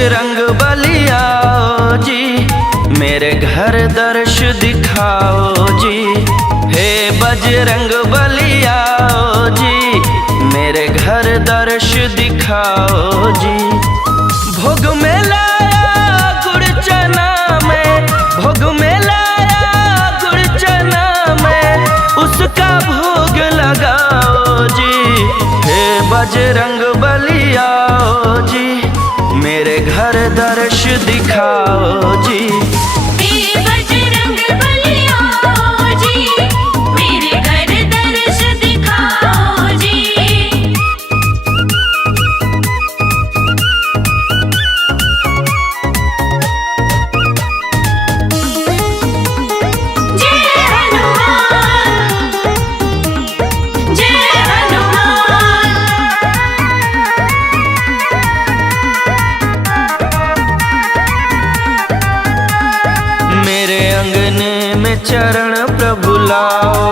बजरंग बलिया जी, मेरे घर दर्श दिखाओ जी। हे बजरंग बलिया जी, मेरे घर दर्श दिखाओ जी। भोग में लाया गुड़ चना में, भोग में लाया गुड़ चना में, उसका भोग लगाओ जी। हे बजरंग बलिया जी, मेरे घर दर्श दिखाओ जी। हे बजरंग बलिया जी, मेरे घर दर्श दिखाओ जी। जय हनुमान, जय हनुमान। मेरे अंगने में चरण प्रभु लाओ,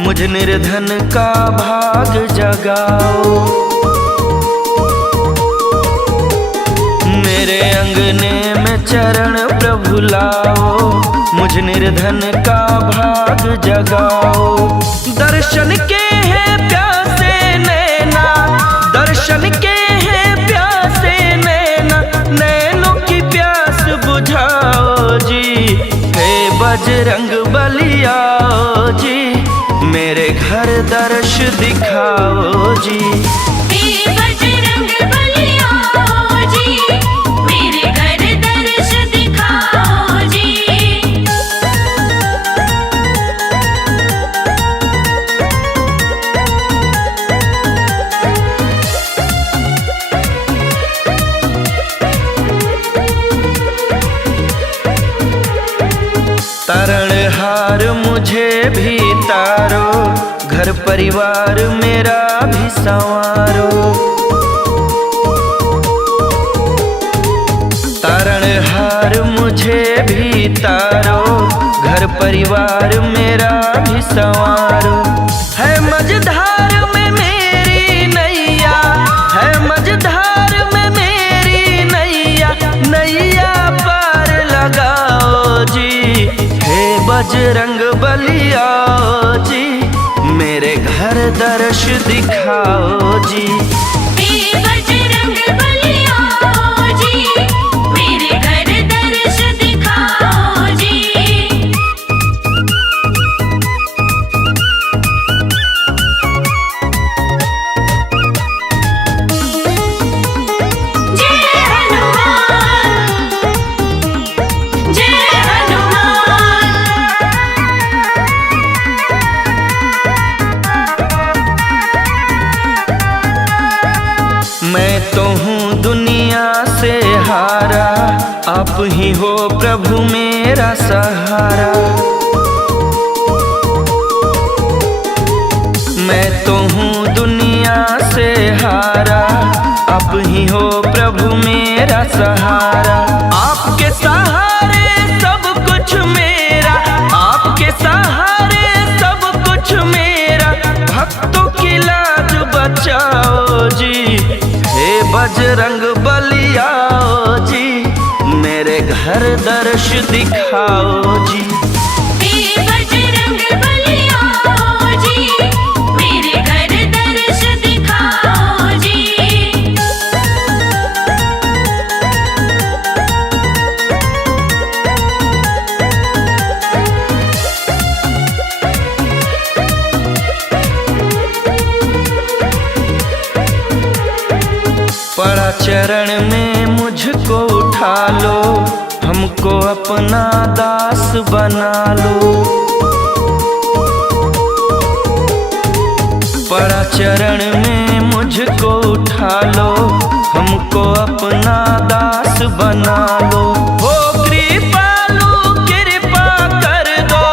मुझ निर्धन का भाग जगाओ। मेरे अंगने में चरण प्रभु लाओ, मुझ निर्धन का भाग जगाओ। दर्शन के हैं प्यासे नैना, दर्शन के हैं प्यासे नैना, नैनों की प्यास बुझाओ जी। हे बजरंग बलिया जी, मेरे घर दर्श दिखाओ जी। हे बजरंग बलिया जी, मेरे घर दर्श दिखाओ जी। तारणहार मुझे भी तारो, घर परिवार मेरा भी संवारो। तारणहार मुझे भी तारो, घर परिवार मेरा भी संवारो। है मझधार में मेरी नैया, है मझधार में मेरी नैया, नैया पार लगाओ जी। हे बजरंग बलिया जी, मेरे घर दर्श दिखाओ जी। हे बजरंग बलिया जी, मेरे घर दर्श दिखाओ जी। जय हनुमान, जय हनुमान। मैं तो हूँ दुनिया से हारा, आप ही हो प्रभु मेरा सहारा। मैं तो हूँ दुनिया से हारा, आप ही हो प्रभु मेरा सहारा। आपके सहारे सब कुछ मेरा, आपके सहारे सब कुछ मेरा, भक्तों की लाज बचाओ जी। हे बजरंग बलिया जी, मेरे घर दर्श दिखाओ जी। हे बजरंग बलिया जी, मेरे घर दर्श दिखाओ जी। पड़ा चरण में मुझको उठा लो, हमको अपना दास बना लो। पड़ा चरण में मुझको उठा लो, हमको अपना दास बना लो। हो कृपालु कृपा कर दो,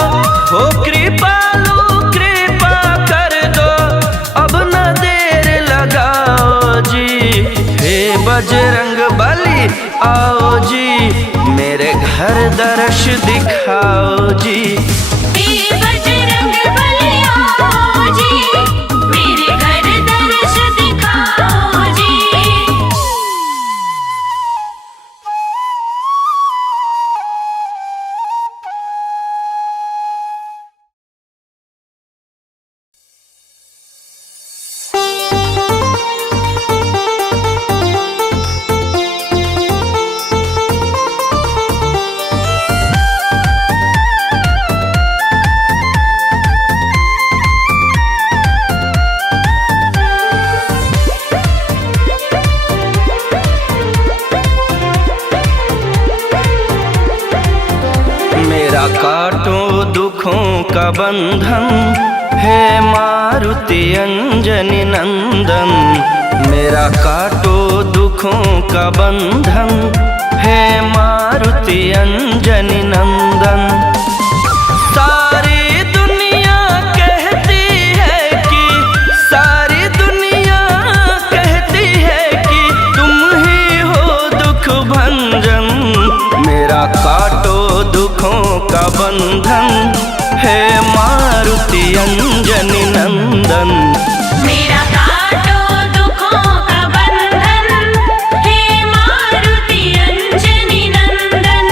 हो कृपालु कृपा कर दो, अब न देर लगाओ जी। हे बजरंग बली आओ जी, मेरे घर दर्श दिखाओ जी। हे बजरंग बलिया जी, मेरे घर दर्श दिखाओ जी। का बंधन, हे मारुति अंजनी नंदन। मेरा काटो दुखों का बंधन, हे मारुति अंजनी नंदन। सारी दुनिया कहती है कि, सारी दुनिया कहती है कि तुम ही हो दुख भंजन। मेरा काटो दुखों का बंधन, हे मारुति अंजनी नंदन। मेरा काटो दुखों का बंधन, हे मारुति अंजनी नंदन।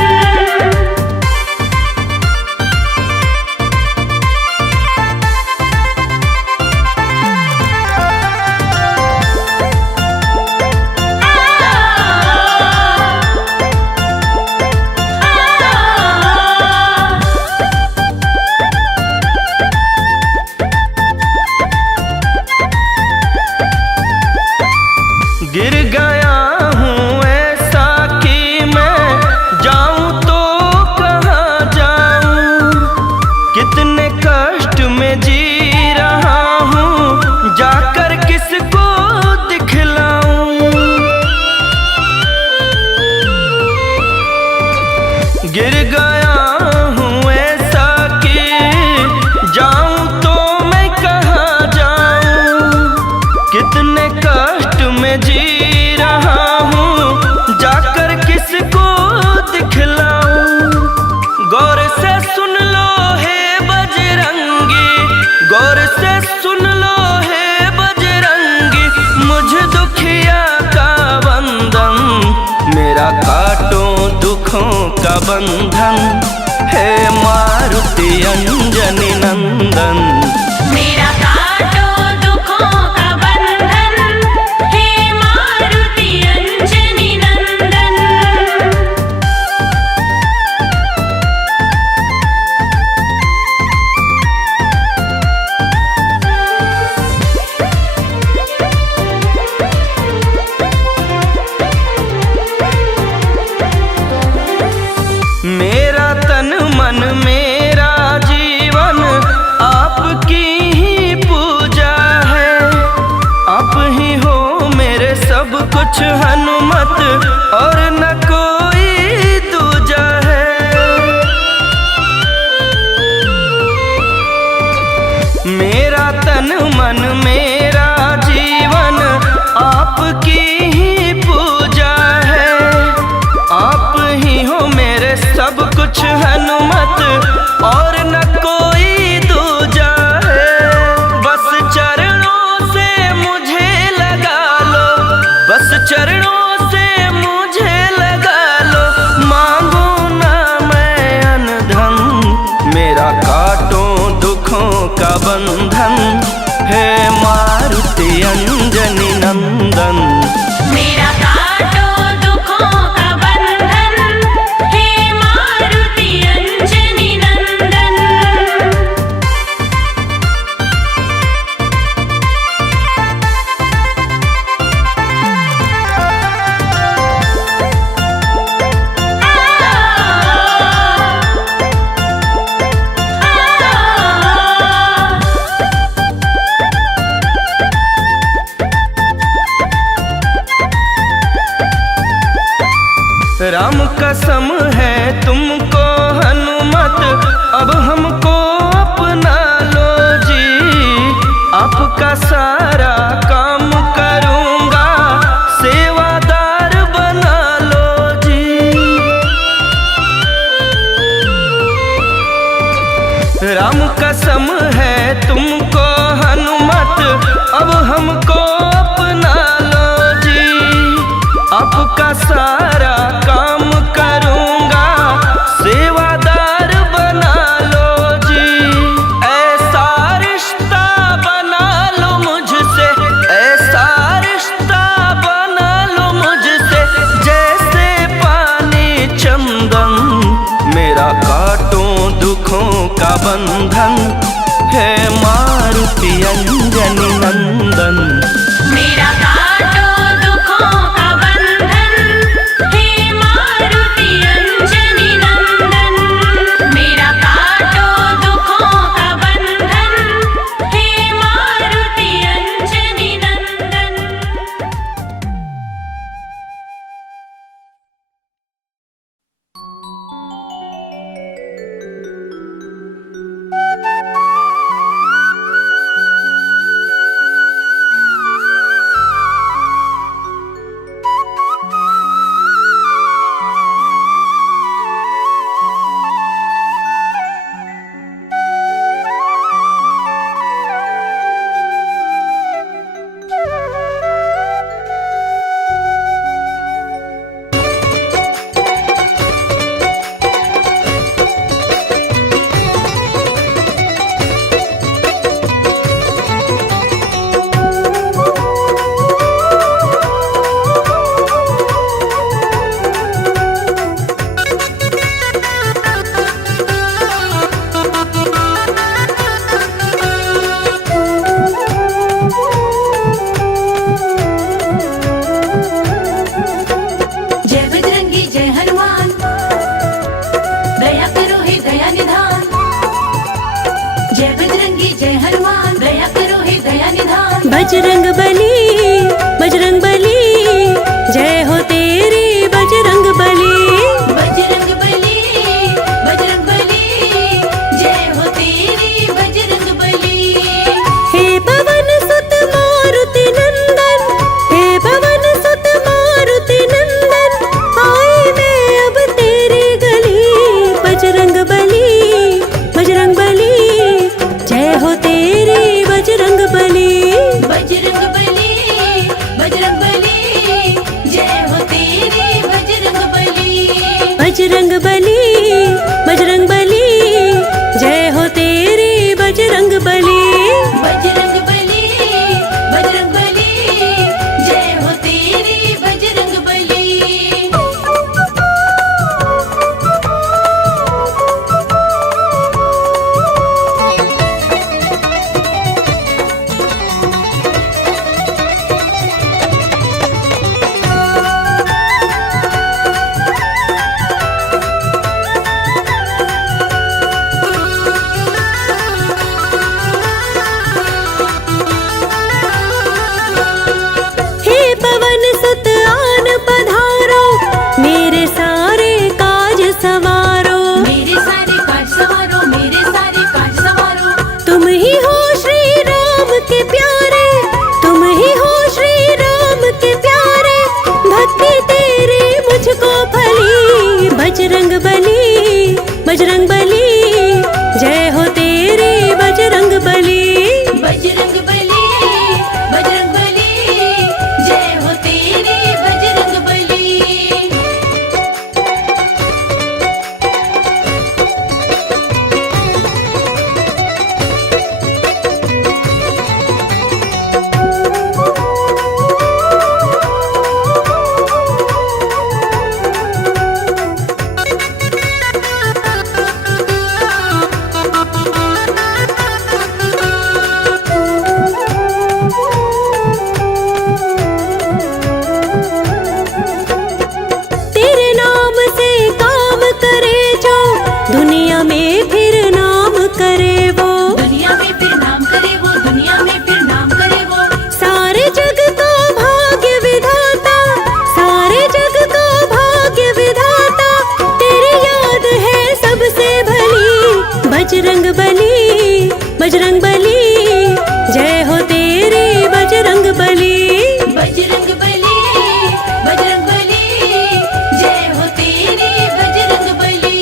गिर गया हूँ ऐसा कि मैं जाऊँ तो कहाँ जाऊँ। कितने कष्ट में जी रहा हूँ, जाकर किसको दिखलाऊँ। गिर गया हूँ ऐसा कि जाऊँ तो मैं कहाँ जाऊँ। कितने कष्ट में जी रहा हूँ, जाकर किसको दिखलाऊं। गौर से सुन लो हे बजरंगी, गौर से सुन लो हे बजरंगी, मुझ दुखिया का बंधन। मेरा काटो दुखों का बंधन, हे मारुति अंजनी नंदन। मेरा काटो दुखों का बंधन, हे मारुति अंजनी नंदन। मेरा तन मन मेरा जीवन आपकी ही पूजा है। आप ही हो मेरे सब कुछ हनुमत, और न कोई दूजा है। मेरा तन मन मेरा जीवन आपकी ही पूजा है। आप ही हो मेरे सब कुछ हनुमत, और न कोई दूजा है। बस चरणों से मुझे लगा लो, बस चरणों से मुझे लगा लो, मांगो ना मैं अनधन। मेरा काटो दुखों का बंधन, हे मारुति अंजनी नंदन। मेरा काटो दुखों का बंधन, हे मारुति अंजनी नंदन। राम कसम है तुमको हनुमत, अब हमको अपना लो जी। आपका सारा काम करूँगा, सेवादार बना लो जी। राम कसम है तुमको हनुमत, अब हमको अपना लो जी। आपका सारा काम करूँगा, सेवादार बना लो जी। ऐसा रिश्ता बना लो मुझसे, ऐसा रिश्ता बना लो मुझसे, जैसे पानी चंदन। मेरा काटो दुखों का बंधन, हे मारुति अंजनी नंदन। मेरा काटो दुखों का बंधन, हे मारुति अंजनी नंदन। मेरा काटो दुखों बजरंग बली, बजरंग बली, जय हो तेरी बजरंग बली। बजरंग बली, बजरंग बली, जय हो तेरी बजरंग बली। हे पवन सुत मारुति नंदन, हे पवन सुत मारुति नंदन, आई मैं अब तेरी गली। बजरंग बली, बजरंग बली, जय हो तेरी बजरंग बली। बजरंग बली, बजरंग बली, जय हो तेरी बजरंग बली। बजरंग बली, बजरंग बली, जय हो तेरी बजरंग बली। बजरंग बली, बजरंग बली, जय हो तेरी बजरंग बली। हे पवन सुत आन पधारो, मेरे सारे काज सवारो। मेरे सारे काज सवारो, मेरे सारे काज सवारो। तुम ही हो श्री राम के प्यारे, तुम ही हो श्री राम के प्यारे, भक्ति तेरी मुझको फली। बजरंग बली, बजरंग बली, जय हो तेरी बजरंग बली। बजरंग बली, बजरंग बली, जय हो तेरी बजरंग बली। तेरे नाम से काम करे जो, दुनिया में फिर नाम करे वो। दुनिया में फिर नाम करे वो, दुनिया में फिर नाम करे वो। सारे जग का भाग्य विधाता, सारे जग का भाग्य विधाता, तेरी याद है सबसे भली। बजरंग बली, बजरंग बली, जय हो तेरी बजरंग बली। बजरंग बली, बजरंग बली, जय हो तेरी बजरंग बली।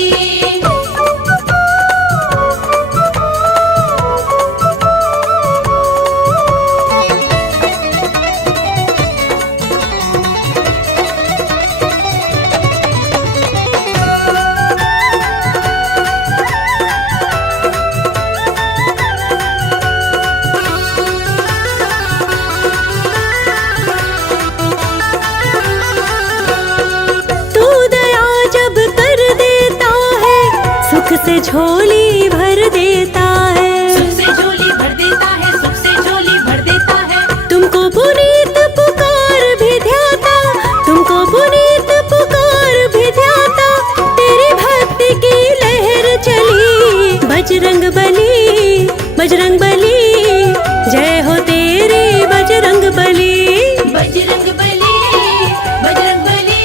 तू दया जब कर देता है, सुख से झोली भर देता है। सुख से झोली भर देता है, सुख से झोली भर देता है। तुमको पुनीत पुकार भी ध्याता, तुमको पुनीत पुकार भी ध्याता, तेरी भक्ति की लहर चली। बजरंग बली, बजरंग बली, जय हो तेरी बजरंग बली। बजरंग बली, बजरंग बली,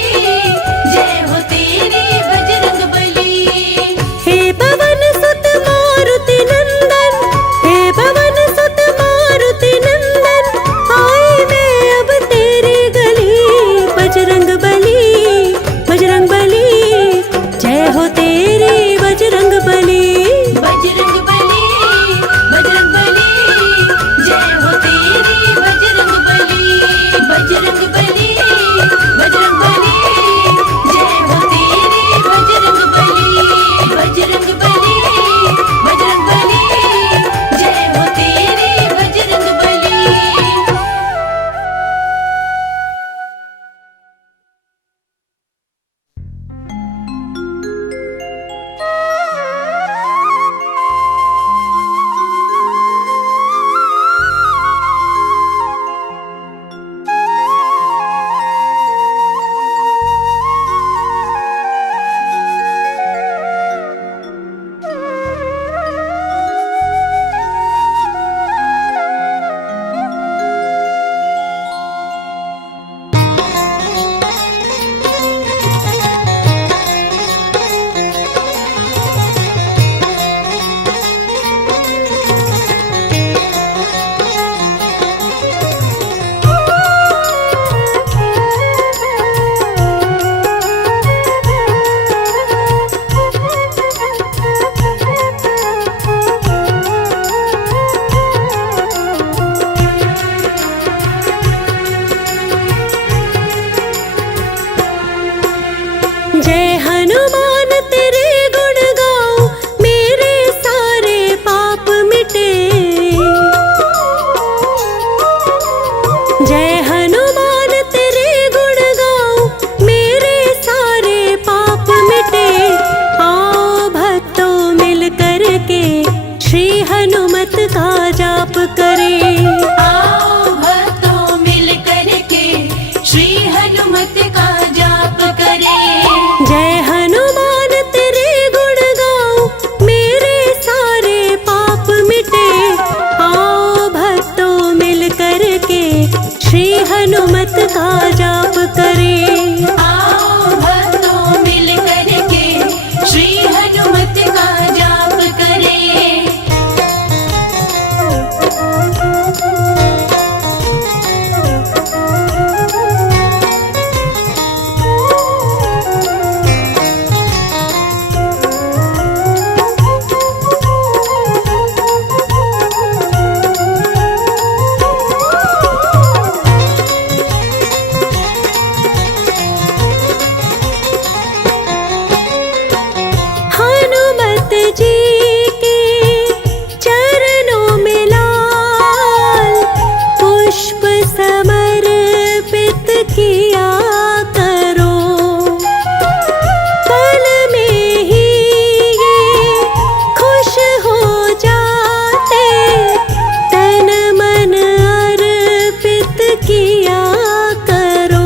जय हो तेरी बजरंग बली। हे पवन सुत मारुति नंदन, हे पवन सुत मारुति नंदन, आई मैं अब तेरी गली। बजरंग बली, बजरंग बली, जय हो तेरी बजरंग बली। बजरंग बली, बजरंग बली, का जाप करें। आओ भक्तों मिल करके श्री हनुमत का जाप करें। जय हनुमान तेरे गुण गाऊं, मेरे सारे पाप मिटे। आओ भक्तों मिल करके श्री हनुमत का जाप करें। आओ भक्तों मिल करके श्री हनुमत का जाप करें। हनुमत जी के चरणों में लाल पुष्प समर्पित किया करो। पल में ही ये खुश हो जाते, तन मन अर्पित किया करो।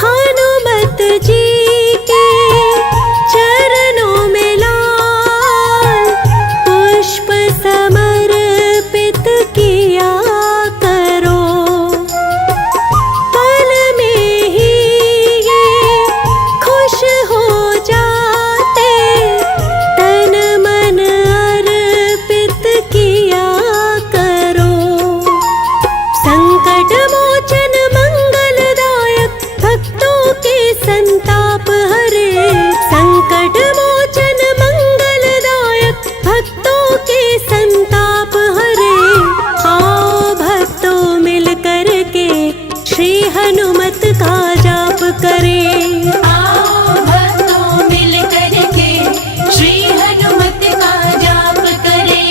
हनुमत जी के चरणों में लाल पुष्प समर्पित किया करो। पल में ही ये खुश हो जाते, तन मन अर्पित किया करो। संकट मोचन मंगलदायक भक्तों के संताप हरे। संकट मोचन मंगलदायक भक्तों के संताप हरे। आओ भक्तों मिल करके श्री हनुमत का जाप करें। आओ भक्तों मिल करके श्री हनुमत का जाप करें।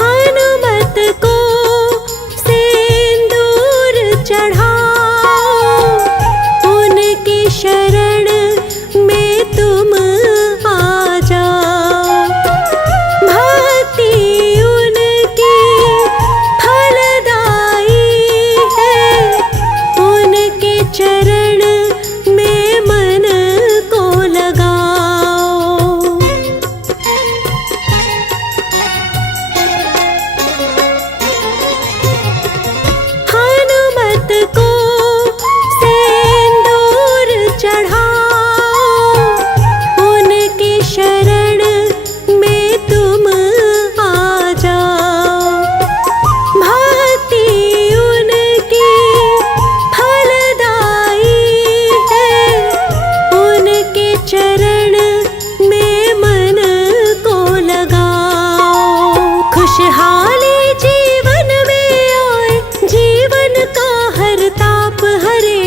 हनुमत को सिंदूर चढ़ाओ, उनकी शरण में तुम आ जाओ। भक्ति उनकी फलदाई है, उनके चरण में मन को लगाओ। हनुमत को सिंदूर चढ़ाओ, उनकी शरण में तुम आ जाओ। भक्ति उनकी फलदाई है, उनके चरण में मन को लगाओ। खुशहाली जीवन में आए, जीवन का हर ताप हरे।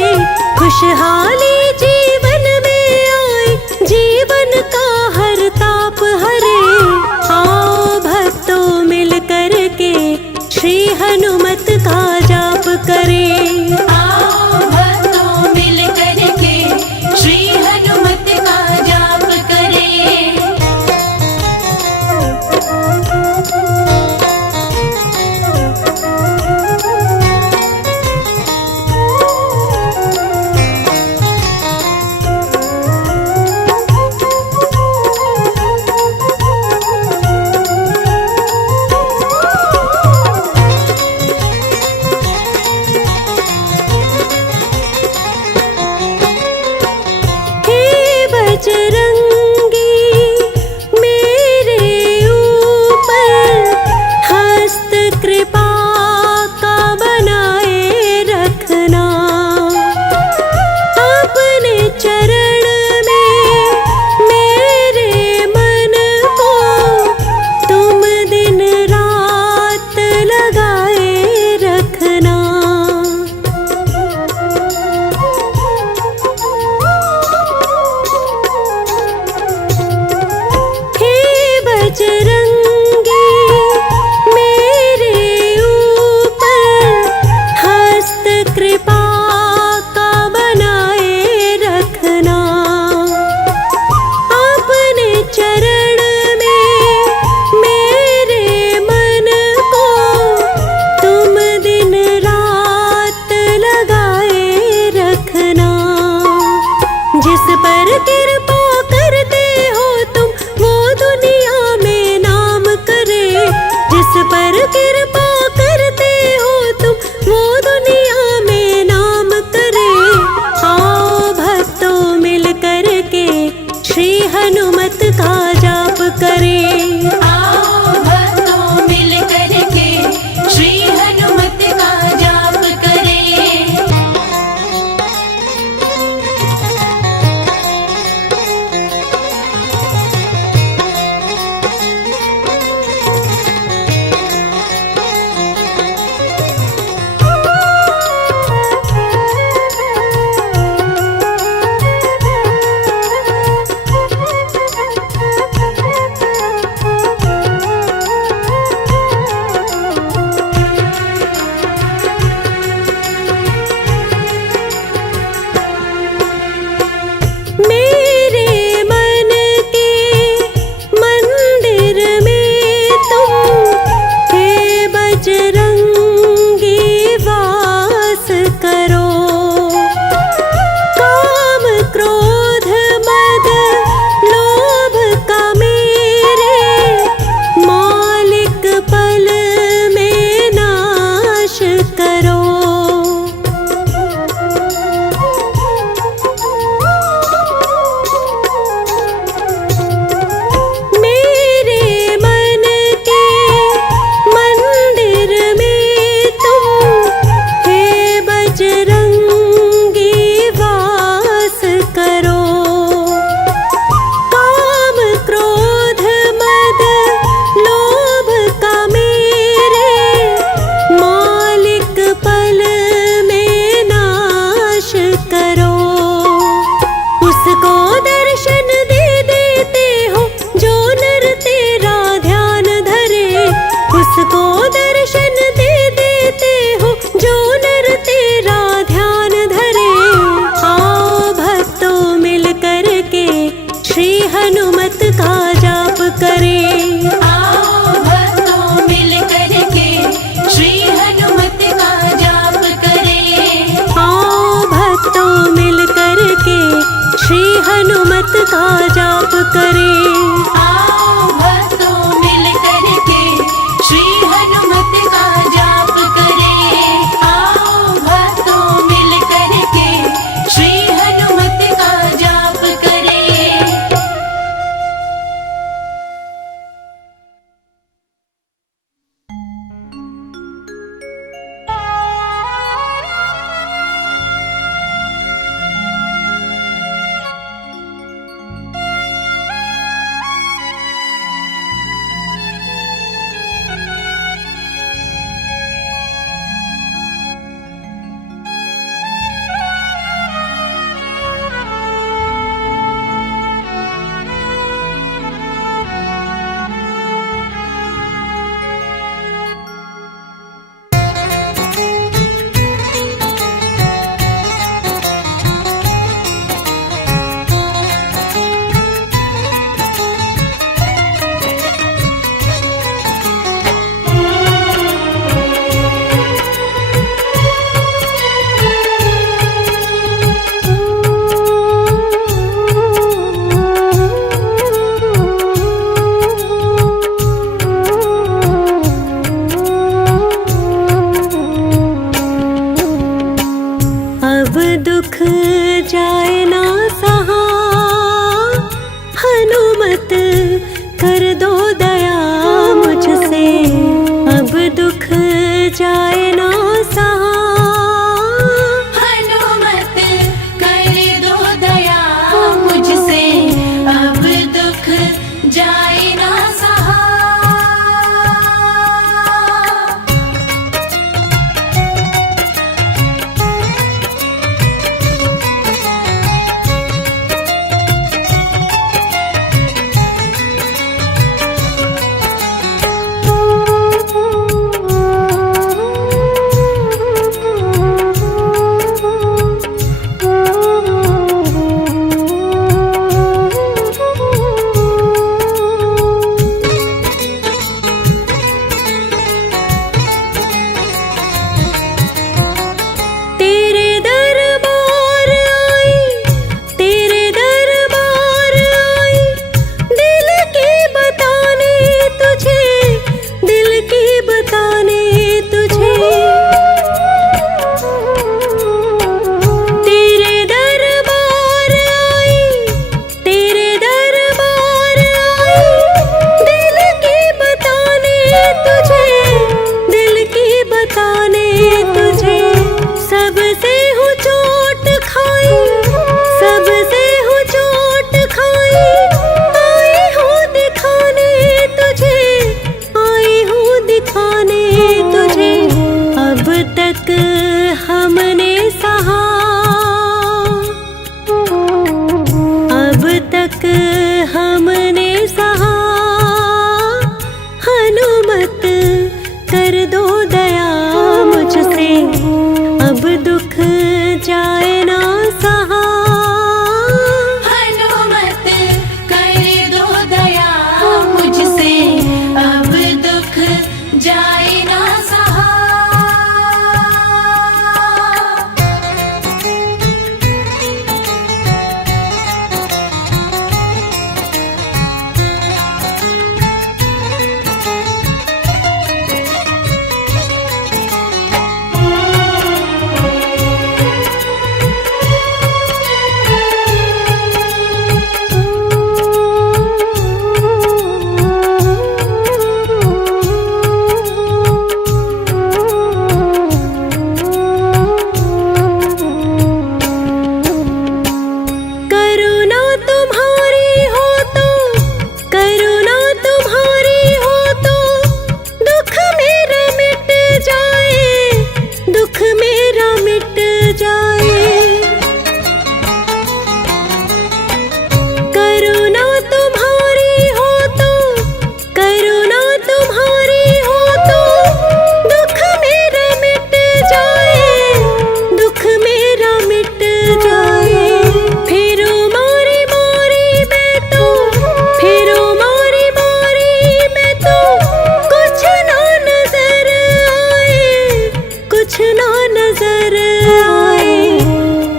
खुशहाली जीवन में आए, जीवन का हर ताप हरे। आओ भक्तों मिल करके श्री हनुमत का जाप करें। आओ भक्तों मिल करके श्री हनुमत का जाप करें। दुख जाए ना सहा। हनुमत कर दो दया मुझसे, अब दुख जाए ना सहा। हनुमत कर दो दया मुझसे, अब दुख जाए ना सहा। हमने सहा। हनुमत कर दो दया मुझसे, अब दुख जाए ना सहा। हनुमत कर दो दया मुझसे, अब दुख जाए ना सहा।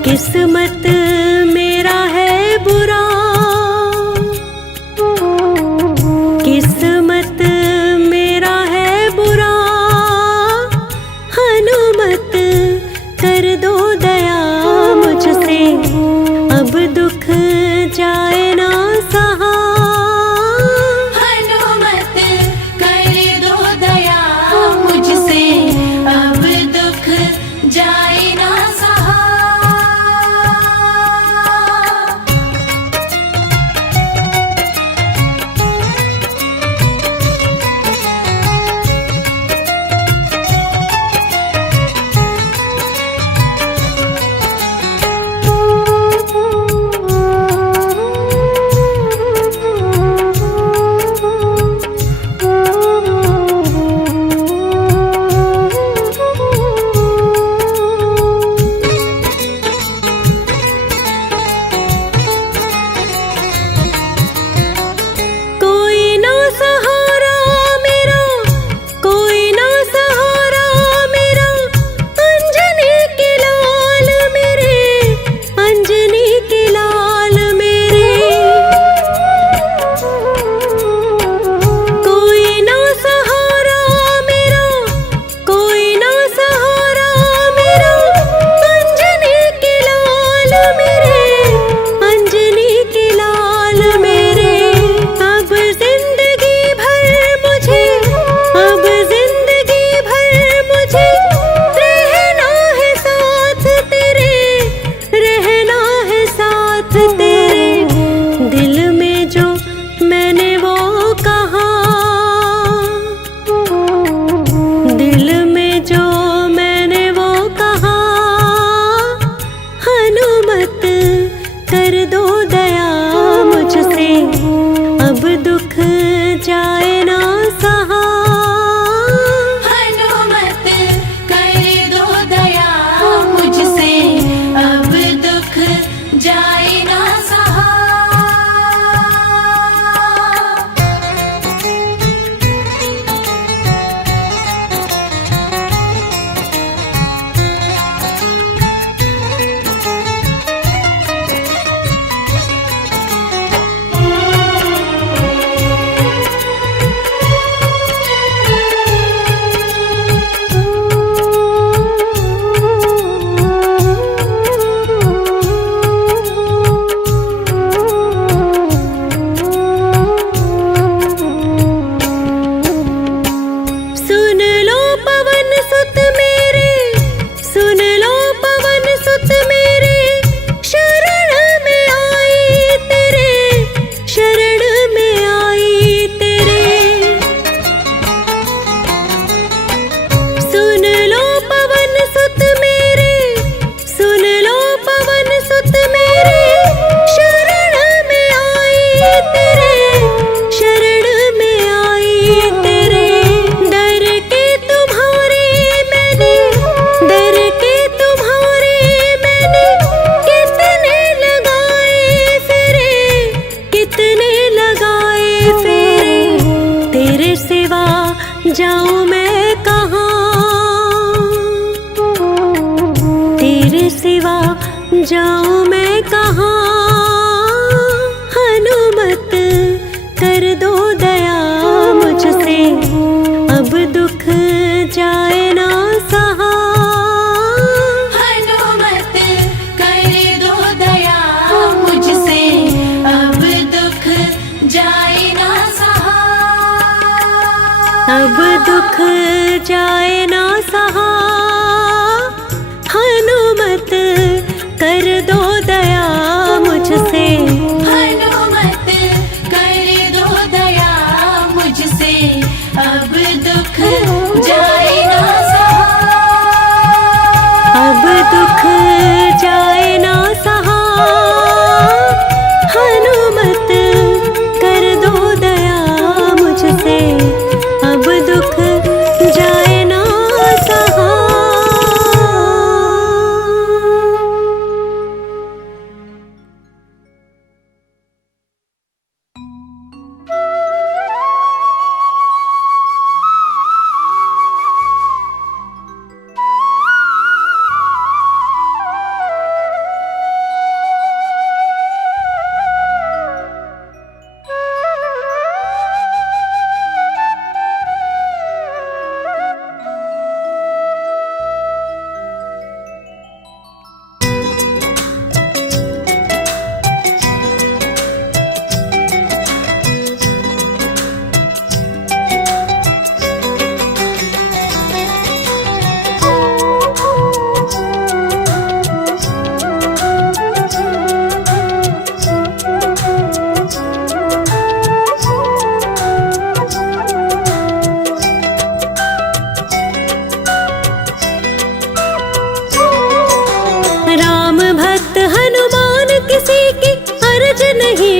किस्मत मेरा है बुरा, किस्मत मेरा है बुरा। हनुमत कर दो दया मुझसे, अब दुख जाए ना सहा। हनुमत कर दो दया मुझसे, अब दुख जाए ना सहा। सिवा जाऊं मैं कहाँ। हनुमत कर दो दया मुझसे, अब दुख जाए ना सहा। हनुमत कर दो दया मुझसे, अब दुख जाए ना सहा। अब दुख जाए ना सहा। हनुमत कर दो दया मुझसे, हनुमत कर दो दया मुझसे, अब दुख जाए ना सहा। अब दुख जाए ना सहा। हनुमत कर दो दया मुझसे, अब दुख जाए ना सहा।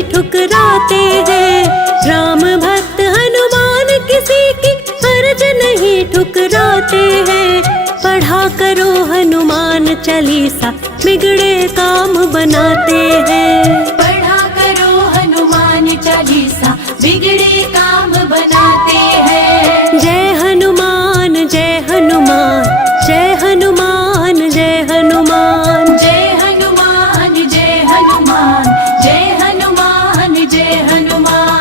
ठुकराते हैं। राम भक्त हनुमान किसी की फर्ज नहीं ठुकराते हैं। पढ़ा करो हनुमान चालीसा, बिगड़े काम बनाते हैं। पढ़ा करो हनुमान चालीसा, बिगड़े काम बनाते हैं। जय हनुमान जय हनुमान, जय हनुमान जय हनुमान। जय हनुमान जय हनुमान, जय हनुमान जय हनुमान।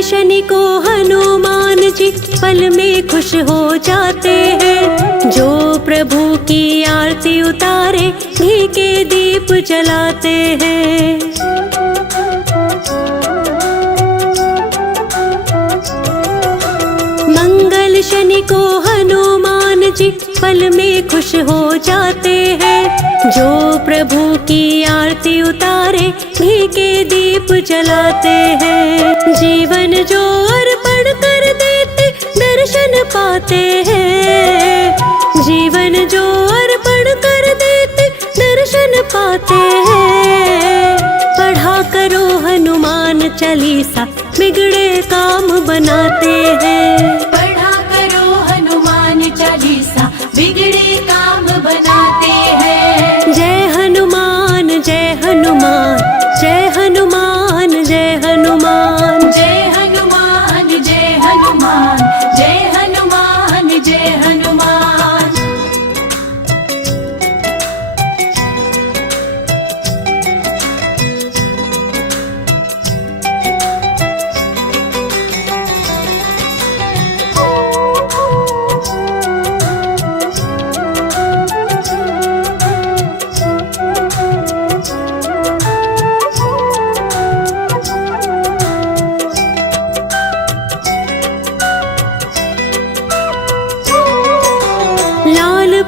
शनि को हनुमान जी पल में खुश हो जाते हैं। जो प्रभु की आरती उतारे घी के दीप जलाते हैं। मंगल शनि को हनुमान जी पल में खुश हो जाते हैं। जो प्रभु की आरती उतारे घी के दीप जलाते हैं। जीवन जो अर्पण कर देते दर्शन पाते हैं। जीवन जो अर्पण कर देते दर्शन पाते हैं। पढ़ा करो हनुमान चालीसा, बिगड़े काम बनाते हैं। पढ़ा करो हनुमान चालीसा, बिगड़े काम बनाते हैं। जय हनुमान जय हनुमान, जय हनुमान जय हनुमान। जय हनुमान जय हनुमान, जय हनुमान जय हनुमान।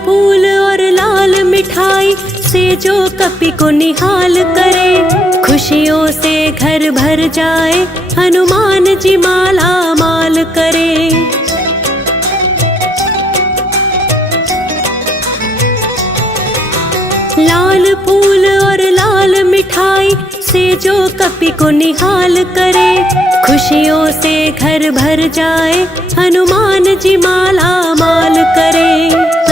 फूल और लाल मिठाई से जो कपि को निहाल करे। खुशियों से घर भर जाए हनुमान जी माला माल करे। लाल फूल और लाल मिठाई से जो कपि को निहाल करे, खुशियों से घर भर जाए हनुमान जी माला माल करे।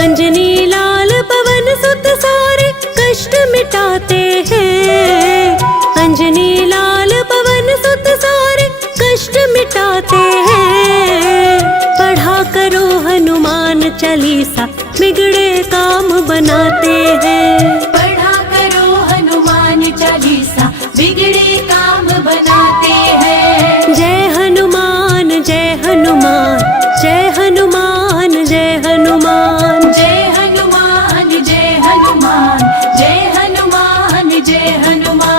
अंजनी लाल पवन सुत सारे कष्ट मिटाते हैं, अंजनी लाल पवन सुत सारे कष्ट मिटाते हैं। पढ़ा करो हनुमान चालीसा बिगड़े काम बनाते हैं। पढ़ा करो हनुमान चालीसा बिगड़े काम बनाते हैं। जय हनुमान जय हनुमान जय हनुमान जय हनुमान जय हनुमान जय हनुमान जय हनुमान जय हनुमान।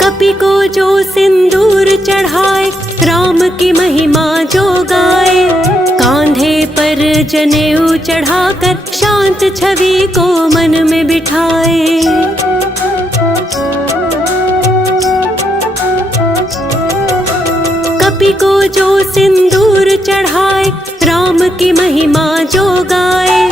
कपि को जो सिंदूर चढ़ाए, राम की महिमा जो गाए। कांधे पर जनेऊ चढ़ाकर शांत छवि को मन में बिठाए। कपि को जो सिंदूर चढ़ाए, राम की महिमा जो गाए।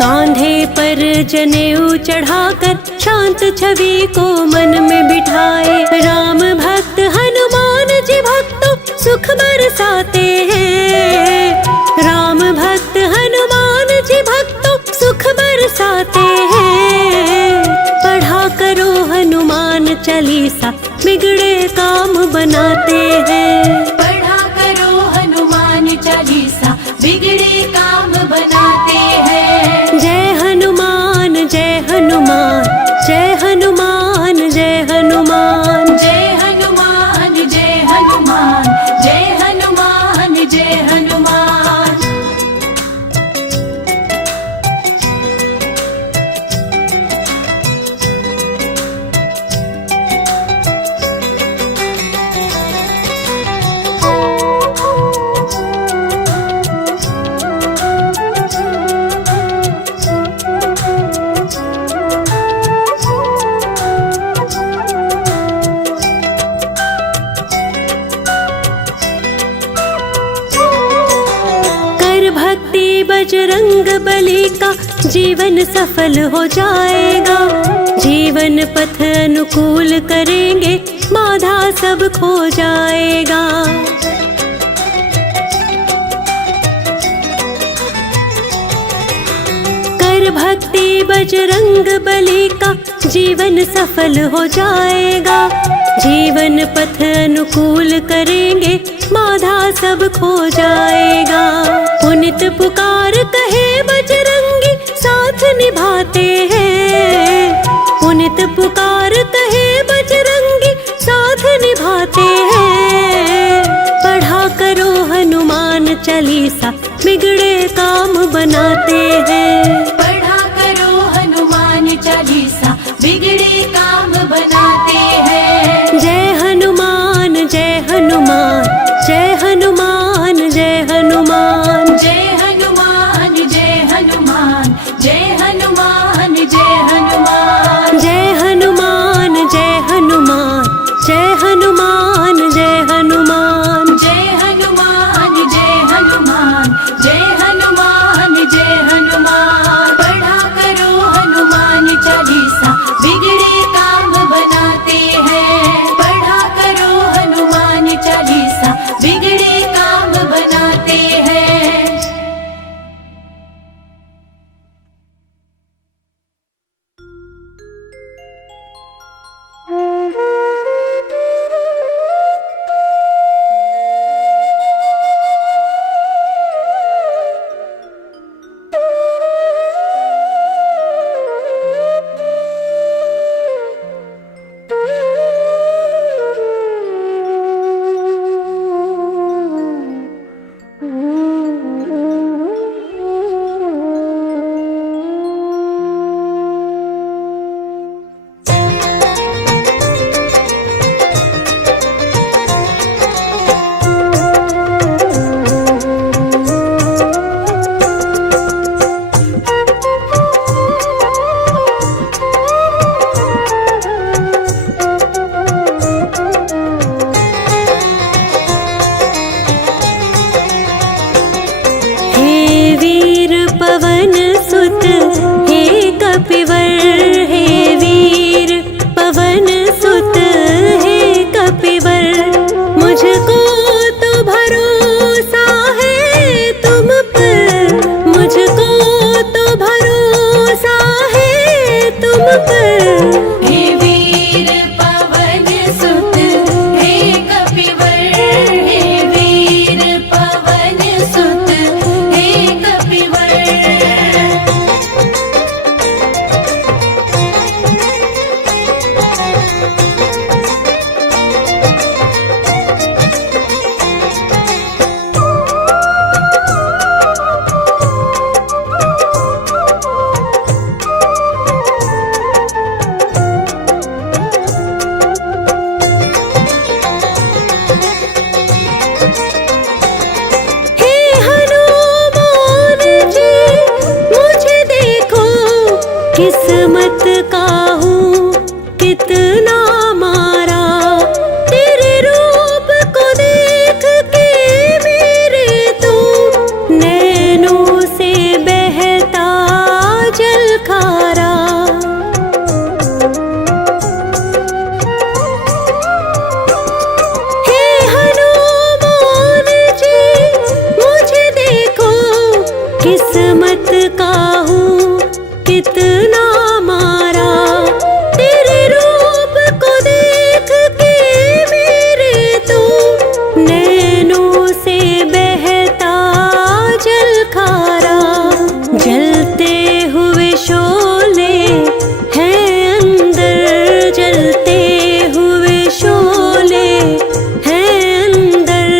कांधे पर जनेऊ चढ़ाकर शांत छवि को मन में बिठाए। राम भक्त हनुमान जी भक्तों सुख बरसाते हैं, राम भक्त हनुमान जी भक्तों सुख बरसाते हैं। पढ़ा करो हनुमान चालीसा बिगड़े काम बनाते हैं। पढ़ा करो हनुमान चालीसा बिगड़े काम बनाते हैं। जय हनुमान जय हनुमान जय हनुमान जय हनुमान जय हनुमान जय हनुमान जय हनुमान जय हनुमान। बजरंग बली का जीवन सफल हो जाएगा। जीवन पथ अनुकूल करेंगे, बाधा सब खो जाएगा। कर भक्ति बजरंग बली का जीवन सफल हो जाएगा। जीवन पथ अनुकूल करेंगे, बाधा सब खो जाएगा। पुनित पुकार कहे बजरंगी साथ निभाते हैं। पुनित पुकार कहे बजरंगी साथ निभाते हैं। पढ़ा करो हनुमान चालीसा बिगड़े काम बनाते हैं। पढ़ा करो हनुमान चालीसा बिगड़े काम बनाते हैं। जय हनुमान जय हनुमान जय हनुमान जय हनुमान जय हनुमान जय हनुमान जय हनुमान जय हनुमान। जय हनुमान जय हनुमान जय हनुमान जय हनुमान जय हनुमान जय हनुमान जय हनुमान जय हनुमान। पढ़ा करो हनुमान चालीसा बिगड़े काम बनाते हैं। पढ़ा करो हनुमान चालीसा बिगड़े काम बनाते हैं। किस्मत का हूँ कितना मारा, तेरे रूप को देख के मेरे तो नैनों से बहता जल खारा। हे हनुमान जी मुझे देखो, किस्मत का हूँ कितना मारा, तेरे रूप को देख के मेरे तो नैनों से बहता जल खारा। जलते हुए शोले हैं अंदर, जलते हुए शोले हैं अंदर,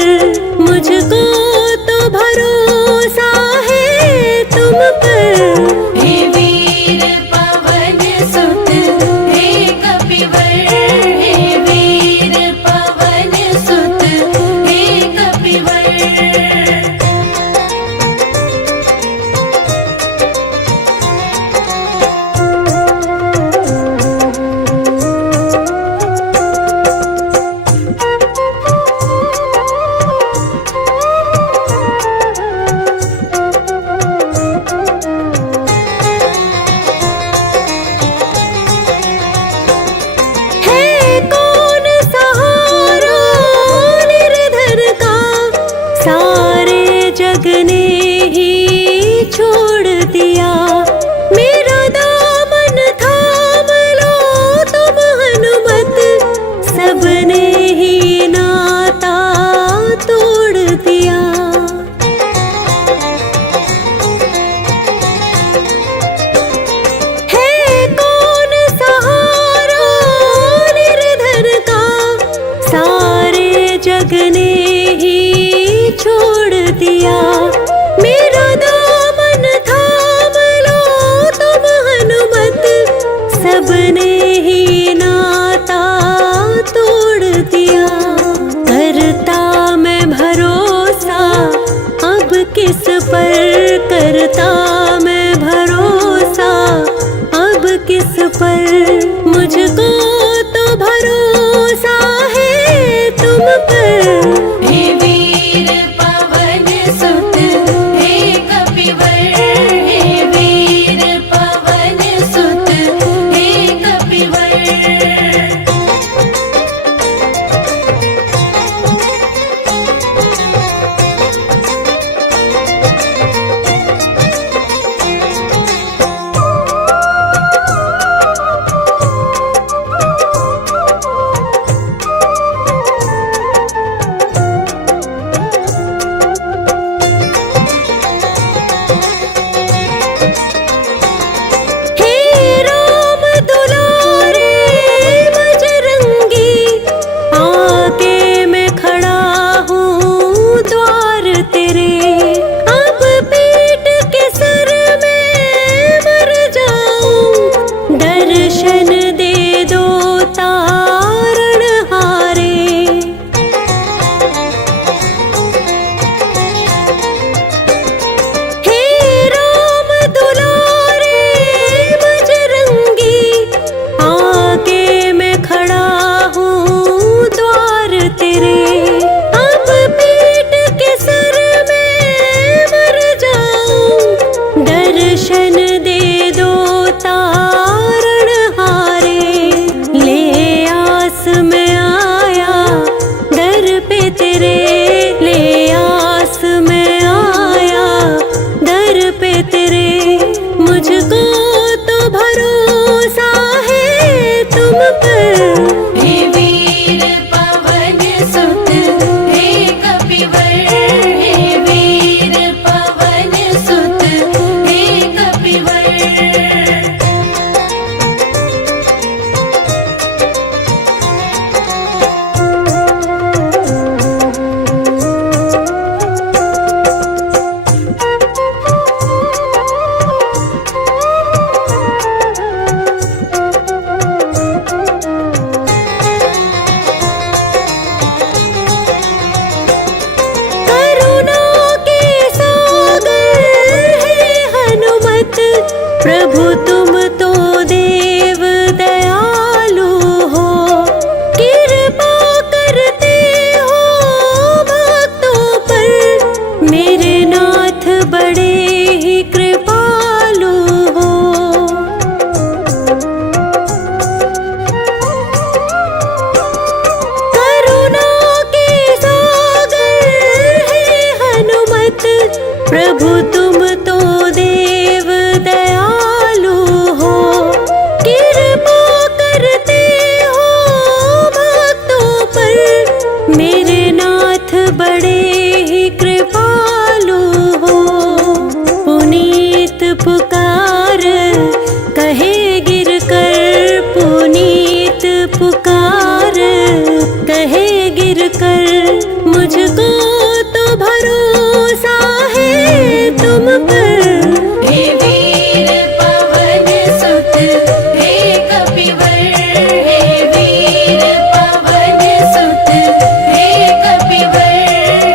मुझको तो भरोसा है तुम पर। हे वीर पवन सुत हे कपिवर, हे वीर पवन सुत हे कपिवर। है कौन सहारा निर्धन का, सारे जग ने ही छोड़ दिया, मेरा दामन थाम लो तुम हनुमत, सबने ही नाता तोड़ दिया। है कौन सहारा निर्धन का, सारे जग ने ही छोड़ दिया, मेरा दामन थाम लो तुम हनुमत, सबने ही नाता तोड़ दिया। करता मैं भरोसा अब किस पर, करता मैं भरोसा अब किस पर, मुझको तो भरोसा है तुम पर। हे वीर पवन सुत हे कपिवर, हे वीर पवन सुत हे कपिवर। हे राम दुलारे बजरंगी, आके मैं खड़ा हूँ द्वार तेरे, अब पीट के सर में मर जाऊं, दर्शन दे दो तारण हारे। हे राम दुलारे बजरंगी, आके मैं खड़ा हूँ द्वार तेरे, अब पीट के सर में मर जाऊं, दर्शन दे दो तारण हारे। ले आस में आया दर पे तेरे, ले आस में आया दर पे तेरे, मुझको तो भरोसा है तुम पर। हे वीर पवन सुत हे कपिवर, हे वीर पवन सुत हे कपिवर। कर पुनीत पुकार, कहे गिर कर मुझको तो भरोसा है तुम पर। हे वीर पवन सुत हे कपिवर, हे वीर पवन सुत हे कपिवर,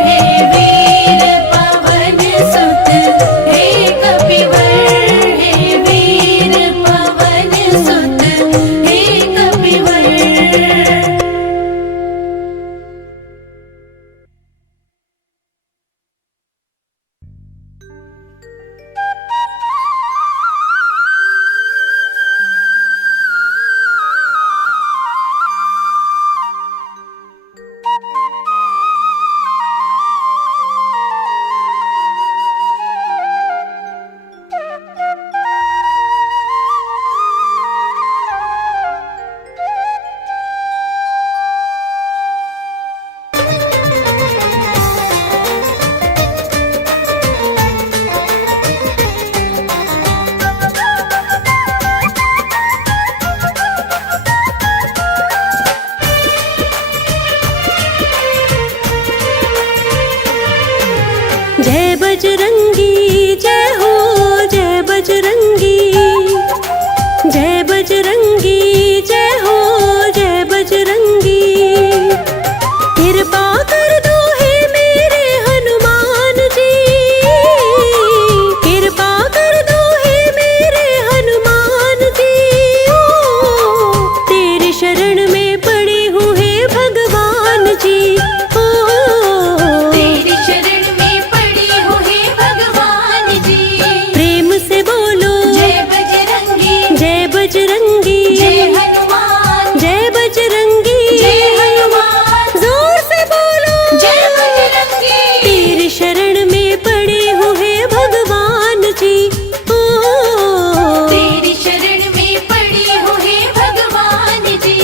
हे वीर पवन सुत हे कपिवर, हे वीर पवन सुत हे कपिवर। जय बजरंगी जय हो, जय बजरंगी, जय बजरंगी जय हो, जय बजरंगी। कृपा कर दो हे मेरे हनुमान जी, कृपा कर दो हे मेरे हनुमान जी। ओ तेरी शरण में पड़ी हूँ हे भगवान जी। ओ तेरी शरण में पड़ी हूँ हे भगवान जी। प्रेम से बोलो जय बजरंगी, जय बजरंगी, जय हनुमान, जय बजरंगी, जय हनुमान। जोर से बोलो जय बजरंगी। तेरी शरण में पड़ी हूँ हे भगवान जी। ओ तेरी शरण में पड़ी हूँ हे भगवान जी।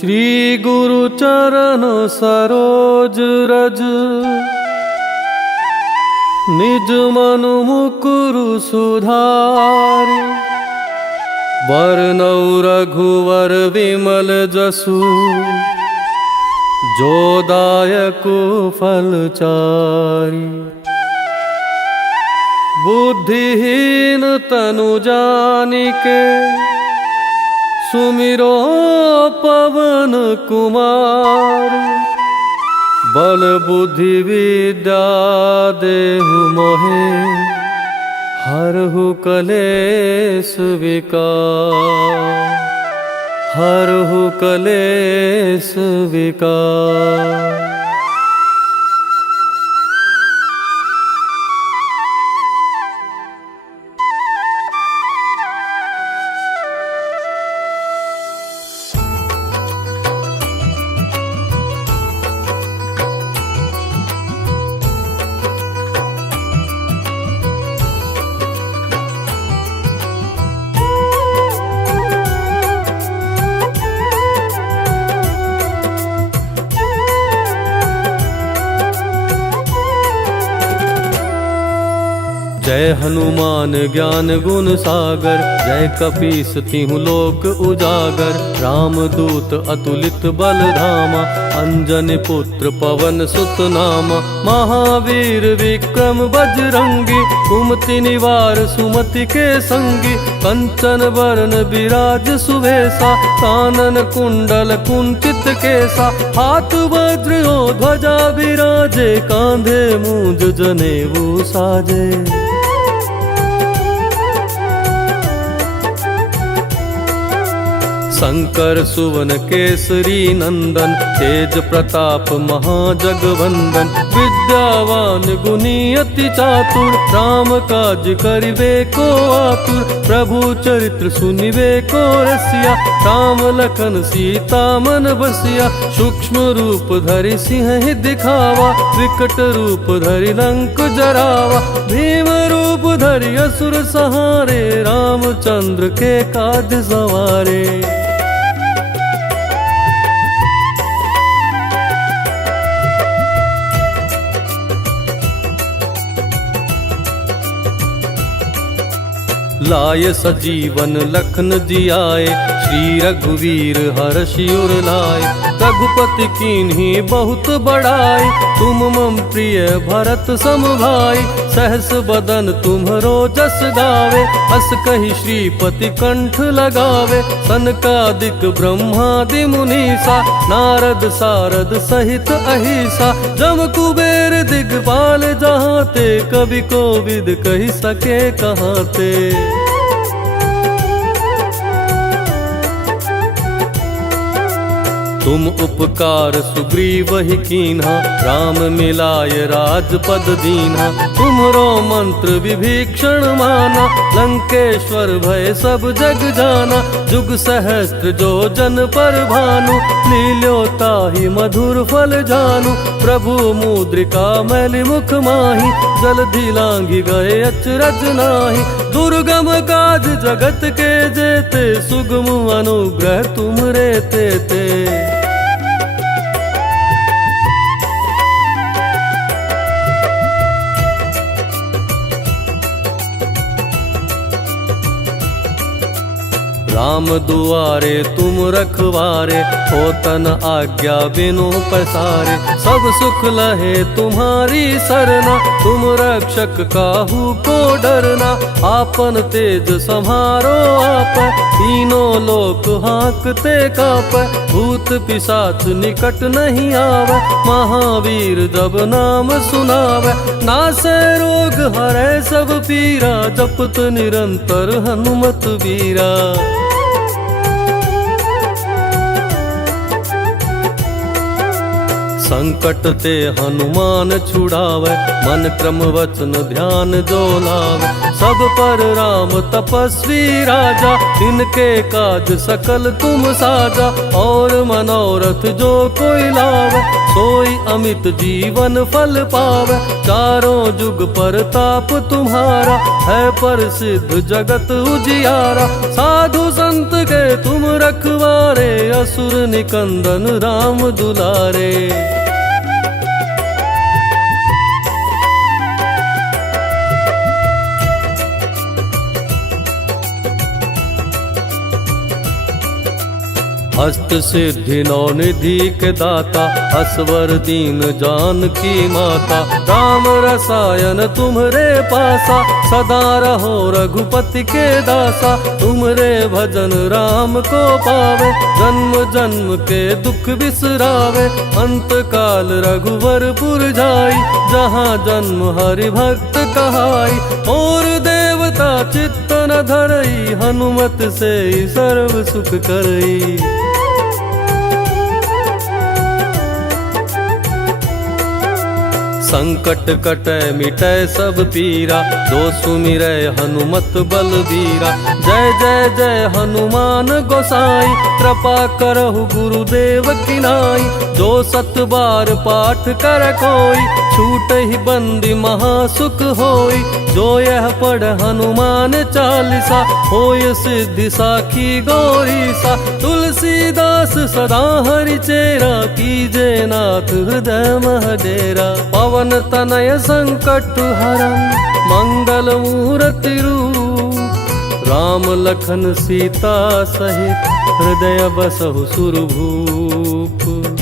श्री गुरु चरण सरोज रज, निज मनु मुकुरु सुधारि। बरनौ रघुवर विमल जसु, जो दायक फल चारि। बुद्धिहीन तनु जानिके, सुमिरो पवन कुमार। बल बुद्धि विद्या देहु मोहे, हरहु कलेश विकार। हरहु कलेश विकार। जय हनुमान ज्ञान गुण सागर, जय कपीस तिहु लोक उजागर। रामदूत अतुलित बल धामा, अंजनी पुत्र पवन सुत नामा। महावीर विक्रम बजरंगी, कुमति निवार सुमति के संगी। कंचन बरन विराज सुवेशा, कानन कुंडल कुंचित केसा। हाथ वज्र ध्वजा विराजे, कांधे मूंज जनेऊ साजे। शंकर सुवन केसरी नंदन, तेज प्रताप महाजगवंदन। विद्यावान गुणी अति चातुर, राम काज करिबे को आतुर। प्रभु चरित्र सुनिबे को रसिया, राम लखन सीता मन बसिया। सूक्ष्म रूप धरि सिंह दिखावा, विकट रूप धरि लंक जरावा। भीम रूप धरि असुर सहारे, रामचंद्र के काज सवारे। लाय सजीवन लखन जियाए, श्री रघुवीर हर्षि उर लाए। रघुपति कीन्ही बहुत बड़ाई, तुम मम प्रिय भरत सम भाई। सहस बदन तुम्हरो जस गावे, हस कहि श्रीपति कंठ लगावे। सनकादिक ब्रह्मादि मुनीसा, नारद सारद सहित अहिसा। जम कुबेर दिगपाल जहाते, कवि कोविद कहि सके कहाते। तुम उपकार सुग्रीव ही कीन्हा, राम मिलाय राजपद दीन्हा। तुम्हरो मंत्र विभीषण माना, लंकेश्वर भय सब जग जाना। जुग सहस्त्र जो जन पर भानु, लील्यो ताहि मधुर फल जानू। प्रभु मुद्रिका मैलि मुख माहि, जलधि लांघि गए अचरज नाहि। दुर्गम काज जगत के जेते, सुगम अनुग्रह तुमरे तेते। राम दुआरे तुम रखवारे, होतन आज्ञा बिनु पसारे। सब सुख लहे तुम्हारी सरना, तुम रक्षक काहू को डरना। आपन तेज सम्हारो आप, तीनों लोक हांकते काप। भूत पिशाच निकट नहीं आवे, महावीर जब नाम सुनावे। नासै रोग हरै सब पीरा, जपत निरंतर हनुमत वीरा। संकट ते हनुमान छुड़ावे, मन क्रम वचन ध्यान जो लावे। सब पर राम तपस्वी राजा, इनके काज सकल तुम साजा। और मनोरथ जो कोई लावे, सोई अमित जीवन फल पावे। चारों जुग पर ताप तुम्हारा, है प्रसिद्ध जगत उजियारा। साधु संत के तुम रखवारे, असुर निकंदन राम दुलारे। हस्त सिद्धि नौ निधि के दाता, असवर दीन जानकी माता। राम रसायन तुम्हरे पासा, सदा रहो रघुपति के दासा। तुम्हरे भजन राम को पावे, जन्म जन्म के दुख बिसरावे। अंत काल रघुवरपुर जाई, जहाँ जन्म हरि भक्त कहाई। और देवता चित्त न धरई, हनुमत से सर्व सुख करई। संकट कटै मिटै सब पीरा, जो सुमिरै हनुमत बलबीरा। जय जय जय हनुमान गोसाई, कृपा करहु गुरुदेव की नाई। जो सत बार पाठ कर कोई, छूट ही बंदी महासुख होई। जो यह पढ़ हनुमान चालीसा, होय सिद्धि साखी गौरीसा। तुलसीदास सदा हरि चेरा, कीजे नाथ हृदय मह डेरा। पवन तनय संकट हरन, मंगल मूर्ति रूप। राम लखन सीता सहित, हृदय बसहु सुरभूप।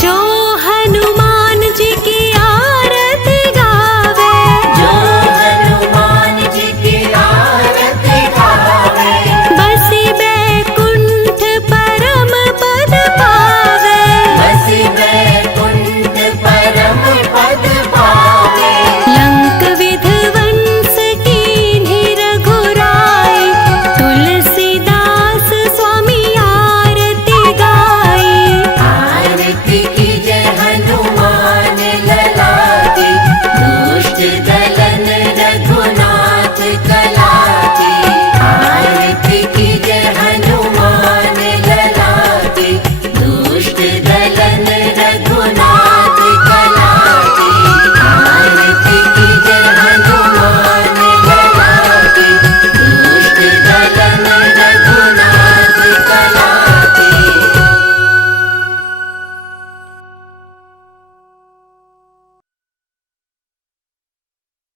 जो हनुमान